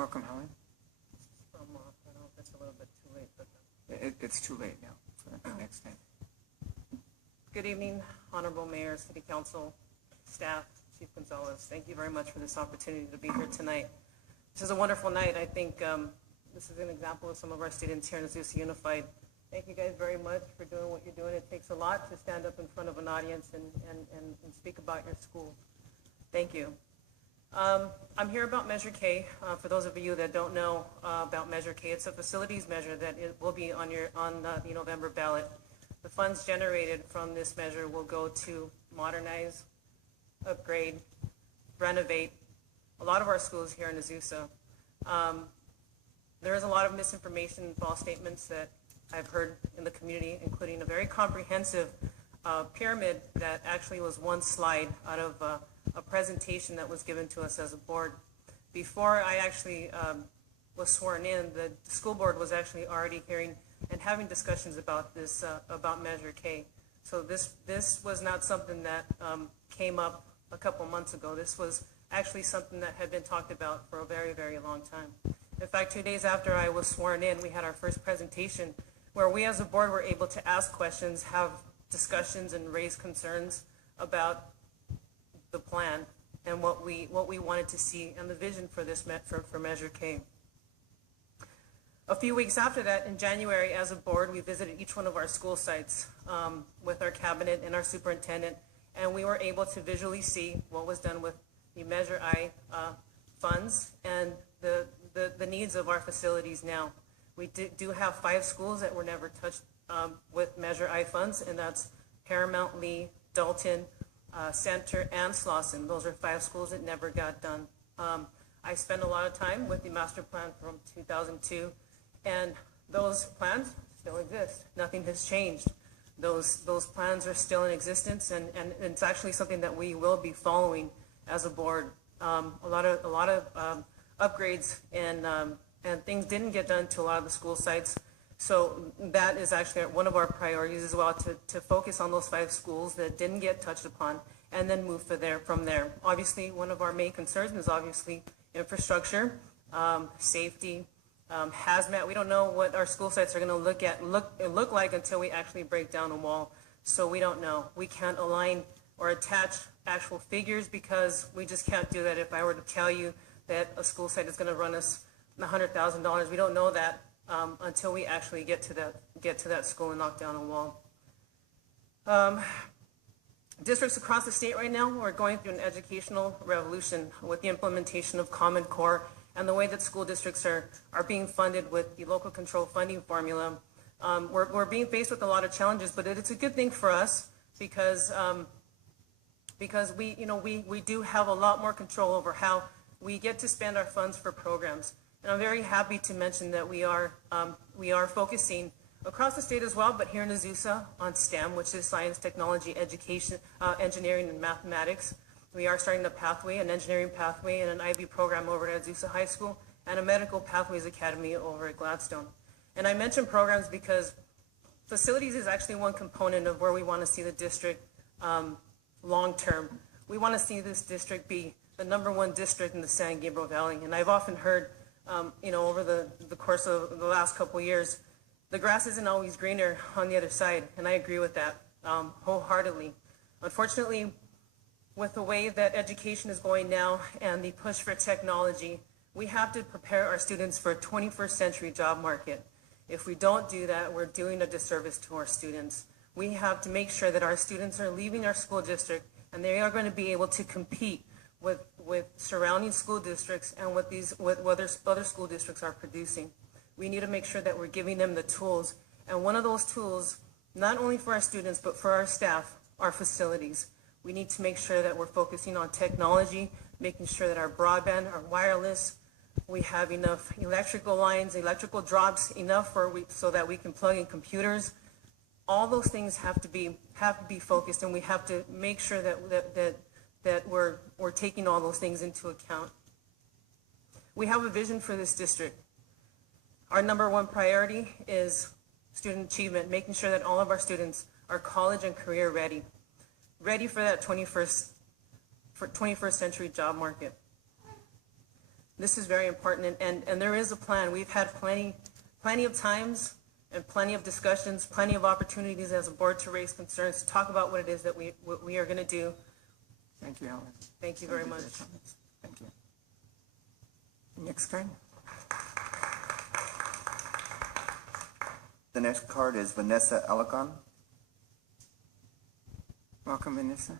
Welcome, Helen. From, I don't know if it's a little bit too late, but It's too late now for the next time. good evening, Honorable Mayor, City Council, staff, Chief Gonzalez. Thank you very much for this opportunity to be here tonight. This is a wonderful night. I think this is an example of some of our students here in Azusa Unified. Thank you guys very much for doing what you're doing. It takes a lot to stand up in front of an audience and speak about your school. Thank you. I'm here about Measure K. For those of you that don't know about Measure K, it's a facilities measure that it will be on the November ballot. The funds generated from this measure will go to modernize, upgrade, renovate a lot of our schools here in Azusa. There is a lot of misinformation and false statements that I've heard in the community, including a very comprehensive pyramid that actually was one slide out of a presentation that was given to us as a board. Before I actually was sworn in, the school board was actually already hearing and having discussions about this, about Measure K. So this was not something that came up a couple months ago. This was actually something that had been talked about for a very, very long time. In fact, 2 days after I was sworn in, we had our first presentation where we as a board were able to ask questions, have discussions, and raise concerns about the plan and what we wanted to see and the vision for this for Measure K. A few weeks after that, in January, as a board, we visited each one of our school sites with our cabinet and our superintendent, and we were able to visually see what was done with the Measure I funds and the needs of our facilities now. We do have 5 schools that were never touched with Measure I funds, and that's Paramount, Lee, Dalton, Center, and Slauson. Those are 5 schools that never got done. I spent a lot of time with the master plan from 2002, and those plans still exist. Nothing has changed. Those plans are still in existence, and it's actually something that we will be following as a board. A lot of upgrades and things didn't get done to a lot of the school sites. So that is actually one of our priorities as well, to focus on those 5 schools that didn't get touched upon and then move from there. Obviously, one of our main concerns is obviously infrastructure, safety, hazmat. We don't know what our school sites are going to look like until we actually break down a wall. So we don't know. We can't align or attach actual figures because we just can't do that. If I were to tell you that a school site is going to run us $100,000, we don't know that until we actually get to that school and knock down a wall. Districts across the state right now are going through an educational revolution with the implementation of Common Core and the way that school districts are being funded with the local control funding formula. We're being faced with a lot of challenges, but it's a good thing for us because we do have a lot more control over how we get to spend our funds for programs. And I'm very happy to mention that we are focusing across the state as well, but here in Azusa on STEM, which is science, technology, education, engineering, and mathematics. We are starting a pathway, an engineering pathway, and an IB program over at Azusa High School, and a medical pathways academy over at Gladstone. And I mention programs because facilities is actually one component of where we want to see the district long term. We want to see this district be the #1 district in the San Gabriel Valley. And I've often heard, over the course of the last couple of years, the grass isn't always greener on the other side, and I agree with that wholeheartedly. Unfortunately, with the way that education is going now and the push for technology, we have to prepare our students for a 21st century job market. If we don't do that, we're doing a disservice to our students. We have to make sure that our students are leaving our school district and they are going to be able to compete with surrounding school districts and what other school districts are producing. We need to make sure that we're giving them the tools. And one of those tools, not only for our students, but for our staff, are facilities. We need to make sure that we're focusing on technology, making sure that our broadband, our wireless, we have enough electrical lines, electrical drops, enough so that we can plug in computers. All those things have to be focused, and we have to make sure that we're taking all those things into account. We have a vision for this district. Our #1 priority is student achievement, making sure that all of our students are college and career ready for that 21st century job market. This is very important, and there is a plan. We've had plenty of times and plenty of discussions, plenty of opportunities as a board to raise concerns, to talk about what it is that we are going to do. Thank you, Helen. Thank you very much. For your comments. Thank you. Next card. The next card is Vanessa Alicon. Welcome, Vanessa.